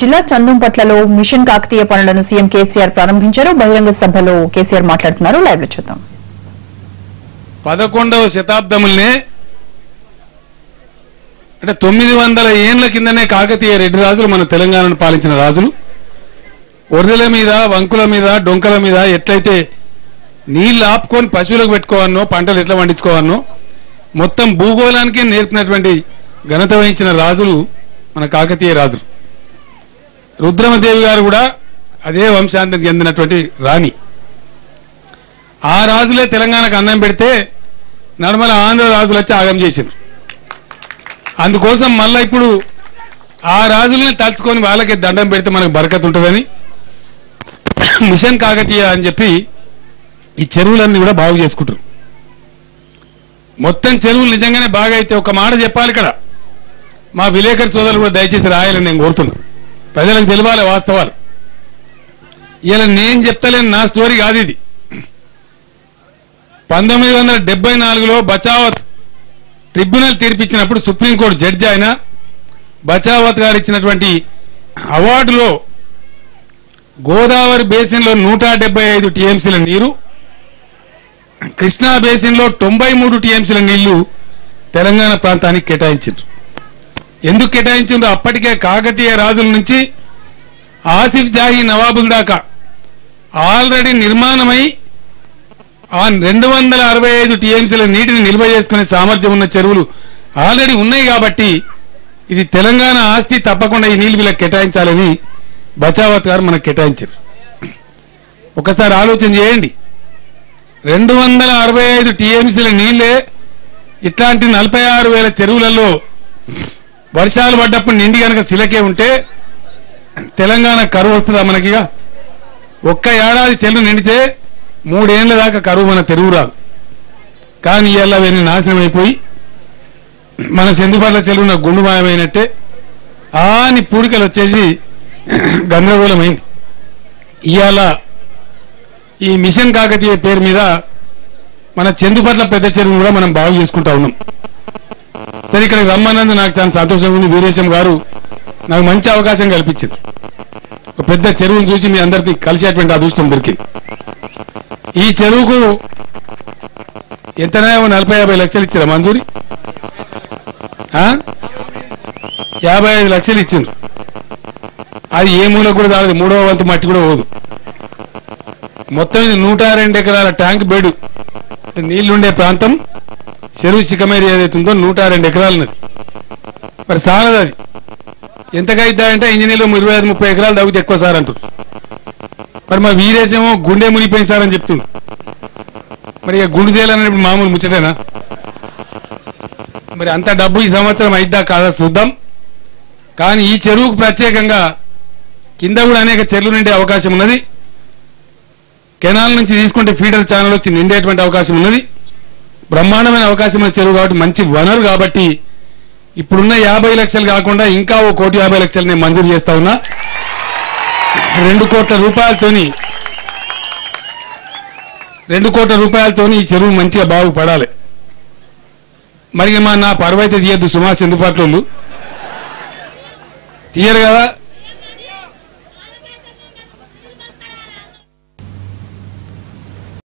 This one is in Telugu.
జిల్లా చందంపట్లలో మిషన్ కాకతీయ పనులను సీఎం కేసీఆర్ ప్రారంభించారు. బహిరంగ సభలో కేసీఆర్ మాట్లాడుతున్నారు. లైవ్ లో చూద్దాం. 11వ శతాబ్దంలోనే అంటే 900 ఏళ్ల కిందనే కాకతీయ రెడ్డి రాజులు మన తెలంగాణను పాలించిన రాజులు ఒర్రెల మీద వంకుల మీద డొంకల మీద ఎట్లయితే నీళ్లు ఆపుకొని పశువులకు పెట్టుకోవన్నో పంటలు ఎట్లా పండించుకోవన్నో మొత్తం భూగోళానికే నేర్పినటువంటి ఘనత వహించిన రాజులు మన కాకతీయ రాజులు. రుద్రమదేవి గారు కూడా అదే వంశానికి చెందినటువంటి రాణి. ఆ రాజులే తెలంగాణకు అన్నం పెడితే నర్మల ఆంధ్ర రాజులు వచ్చి ఆగం చేశారు. అందుకోసం మళ్ళీ ఇప్పుడు ఆ రాజుల్ని తలుచుకొని వాళ్ళకి దండం పెడితే మనకు బరకత్ ఉంటుందని మిషన్ కాకతీయ అని చెప్పి ఈ చెరువులన్నీ కూడా బాగు చేసుకుంటారు. మొత్తం చెరువులు నిజంగానే బాగా అయితే ఒక మాట చెప్పాలి. ఇక్కడ మా విలేకరు సోదరులు కూడా దయచేసి రాయాలని నేను కోరుతున్నాను. ప్రజలకు తెలియాలి వాస్తవాలు. ఇలా నేను చెప్తలేను, నా స్టోరీ కాదు ఇది. 1974లో బచావత్ ట్రిబ్యునల్ తీర్పిచ్చినప్పుడు సుప్రీంకోర్టు జడ్జి ఆయన బచావత్ గారు ఇచ్చినటువంటి అవార్డులో గోదావరి బేసిన్లో 175 టీఎంసీల నీరు, కృష్ణా బేసిన్లో 93 టీఎంసీల నీళ్లు తెలంగాణ ప్రాంతానికి కేటాయించారు. ఎందుకు కేటాయించిందో అప్పటికే కాకతీయ రాజుల నుంచి ఆసిఫ్ జాహీ నవాబుల దాకా ఆల్రెడీ నిర్మాణమై ఆ 265 టీఎంసీల నీటిని నిల్వ చేసుకునే సామర్థ్యం ఉన్న చెరువులు ఆల్రెడీ ఉన్నాయి. కాబట్టి ఇది తెలంగాణ ఆస్తి, తప్పకుండా ఈ నీళ్లు వీళ్ళకి కేటాయించాలని బచావత్ గారు మనకు కేటాయించారు. ఒకసారి ఆలోచన చేయండి. 265 టీఎంసీల నీళ్లే ఇట్లాంటి 46,000 చెరువులలో వర్షాలు పడ్డప్పుడు నిండి కనుక సిలకే ఉంటే తెలంగాణ కరువు వస్తుందా మనకిగా? ఒక్క ఏడాది చెల్లు నిండితే 3 ఏళ్ల దాకా కరువు మన తెరువు రాదు. కానీ ఇవాళ అవన్నీ నాశనం అయిపోయి మన చందుపట్ల చెరువున గుండు మాయమైనట్టే ఆని పూడికలు వచ్చేసి గందరగోళమైంది. ఇవాళ ఈ మిషన్ కాకతీయ పేరు మీద మన చందుపట్ల పెద్ద చెరువును కూడా మనం బాగు చేసుకుంటా ఉన్నాం. సరే, ఇక్కడికి రమ్మన్నందు నాకు చాలా సంతోషంగా ఉంది. వీరేశం గారు నాకు మంచి అవకాశం కల్పించింది. ఒక పెద్ద చెరువును చూసి మీ అందరికీ కలిసేటువంటి అదృష్టం దొరికింది. ఈ చెరువుకు ఎంతనే 40-50 లక్షలు ఇచ్చారా మంజూరి? 55 లక్షలు ఇచ్చిండ్రు. అది ఏ మూల కూడా రాలేదు, 3వ వంతు మట్టి కూడా పోదు. మొత్తం ఇది 102 ఎకరాల ట్యాంక్ బెడ్, నీళ్లుండే ప్రాంతం చెరువు చికమేరి ఏదైతుందో 102 ఎకరాలు. మరి సారదు అది. ఎంతగా ఇద్దామంటే ఇంజనీర్లు 25-30 ఎకరాలు తగ్గితే ఎక్కువ సార్ అంటారు. మరి మా వీరేసేమో గుండె మునిగిపోయింది సార్ అని చెప్తుండు. మరి ఇక గుండు తేలన్నప్పుడు మామూలు ముచ్చటేనా? మరి అంత డబ్బు ఈ సంవత్సరం అయిద్దా కాదా చూద్దాం. కానీ ఈ చెరువుకు ప్రత్యేకంగా కింద కూడా అనేక చెరువులు నిండే అవకాశం ఉన్నది. కెనాల్ నుంచి తీసుకుంటే ఫీడర్ ఛానల్ వచ్చి నిండేటువంటి అవకాశం ఉన్నది. బ్రహ్మాండమైన అవకాశం ఉన్న చెరువు కాబట్టి, మంచి వనరు కాబట్టి ఇప్పుడున్న 50 లక్షలు కాకుండా ఇంకా 1,50,00,000 నేను మంజూరు చేస్తా ఉన్నా. 2 కోట్ల రూపాయలతోని ఈ చెరువు మంచిగా బాగుపడాలి. మరి నా పరువైతే తీయద్దు సుమారు చందుపాట్లోళ్ళు తీయరు కదా.